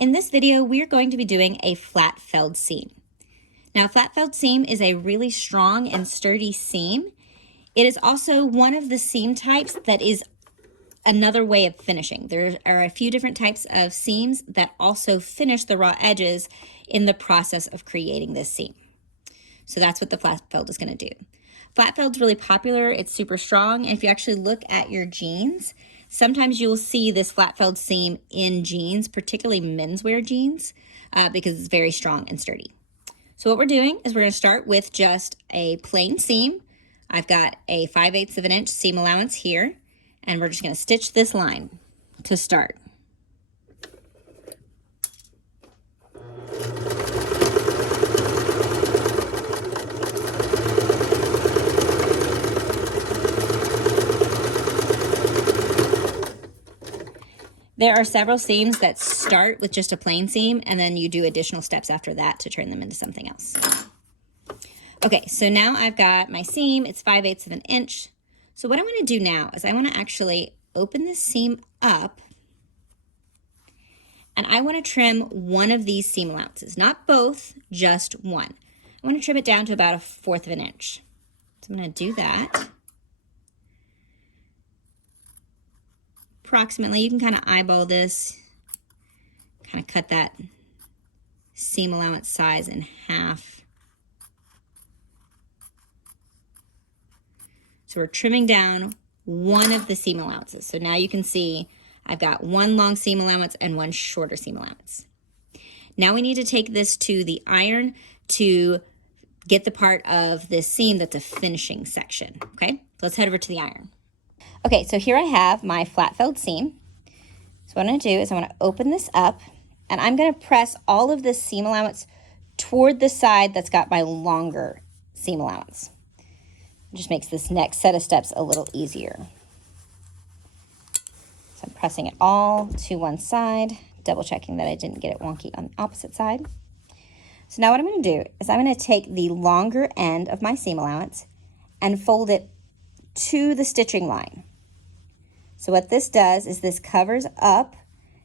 In this video, we're going to be doing a flat felled seam. Now, a flat felled seam is a really strong and sturdy seam. It is also one of the seam types that is another way of finishing. There are a few different types of seams that also finish the raw edges in the process of creating this seam. So that's what the flat felled is going to do. Flat felled's really popular. It's super strong. And if you actually look at your jeans, sometimes you'll see this flat felled seam in jeans, particularly menswear jeans, because it's very strong and sturdy. So what we're doing is we're going to start with just a plain seam. I've got a 5/8 of an inch seam allowance here, and we're just going to stitch this line to start. There are several seams that start with just a plain seam, and then you do additional steps after that to turn them into something else. Okay, so now I've got my seam. It's 5/8 of an inch. So what I want to do now is I want to actually open this seam up, and I want to trim one of these seam allowances, not both, just one. I want to trim it down to about 1/4 of an inch. So I'm going to do that. Approximately, you can kind of eyeball this, kind of cut that seam allowance size in half. So we're trimming down one of the seam allowances. So now you can see I've got one long seam allowance and one shorter seam allowance. Now we need to take this to the iron to get the part of this seam that's a finishing section, okay? So let's head over to the iron. Okay, so here I have my flat felled seam. So what I'm going to do is I want to open this up, and I'm going to press all of this seam allowance toward the side that's got my longer seam allowance. It just makes this next set of steps a little easier. So I'm pressing it all to one side, double checking that I didn't get it wonky on the opposite side. So now what I'm going to do is I'm going to take the longer end of my seam allowance and fold it to the stitching line. So what this does is this covers up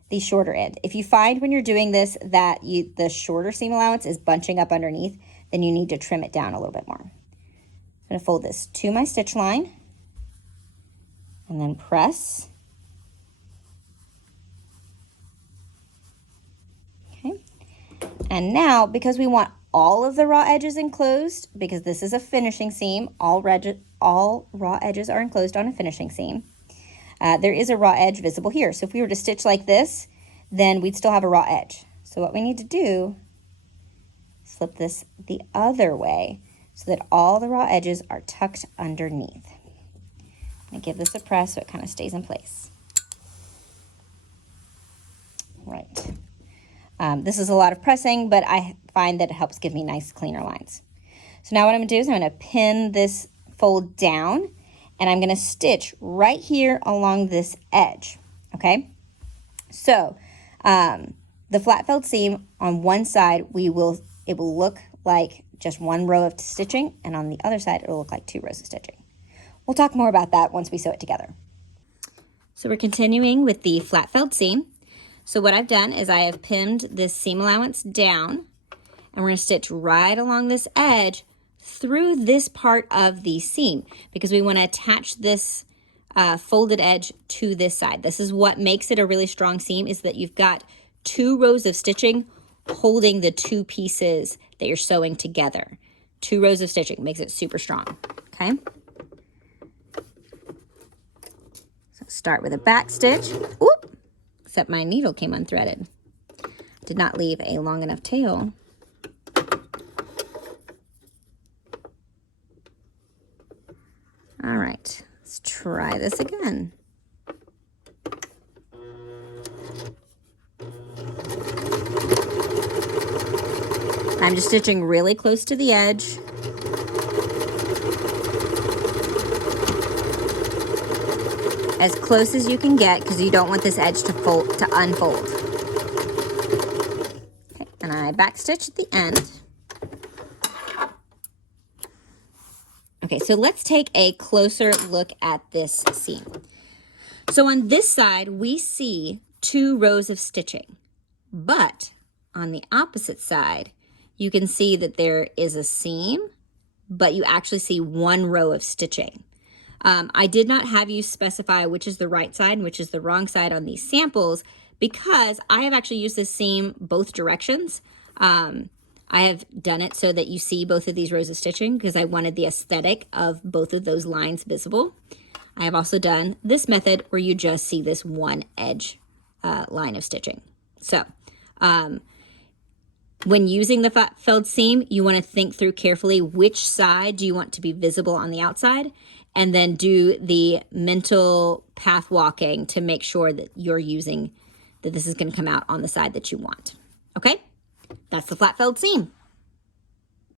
the shorter end. If you find when you're doing this that the shorter seam allowance is bunching up underneath, then you need to trim it down a little bit more. I'm going to fold this to my stitch line and then press. Okay. And now, because we want all of the raw edges enclosed, because this is a finishing seam, all raw edges are enclosed on a finishing seam. There is a raw edge visible here. So if we were to stitch like this, then we'd still have a raw edge. So what we need to do is flip this the other way so that all the raw edges are tucked underneath. I'm going to give this a press so it kind of stays in place. Right. This is a lot of pressing, but I find that it helps give me nice, cleaner lines. So now what I'm going to do is I'm going to pin this fold down, and I'm going to stitch right here along this edge, okay? So the flat felled seam on one side, it will look like just one row of stitching, and on the other side, it will look like 2 rows of stitching. We'll talk more about that once we sew it together. So we're continuing with the flat felled seam. So what I've done is I have pinned this seam allowance down, and we're going to stitch right along this edge through this part of the seam because we want to attach this folded edge to this side. This is what makes it a really strong seam, is that you've got 2 rows of stitching holding the 2 pieces that you're sewing together. 2 rows of stitching makes it super strong, okay? So start with a back stitch. Oop! Except my needle came unthreaded. Did not leave a long enough tail. All right, let's try this again. I'm just stitching really close to the edge. As close as you can get, because you don't want this edge to unfold. Okay, and I back stitch at the end. Okay, so let's take a closer look at this seam. So on this side, we see 2 rows of stitching. But on the opposite side, you can see that there is a seam, but you actually see one row of stitching. I did not have you specify which is the right side and which is the wrong side on these samples because I have actually used this seam both directions. I have done it so that you see both of these rows of stitching because I wanted the aesthetic of both of those lines visible. I have also done this method where you just see this one edge line of stitching. So when using the flat felled seam, you want to think through carefully which side do you want to be visible on the outside, and then do the mental path walking to make sure that that this is going to come out on the side that you want. Okay, that's the flat felled seam.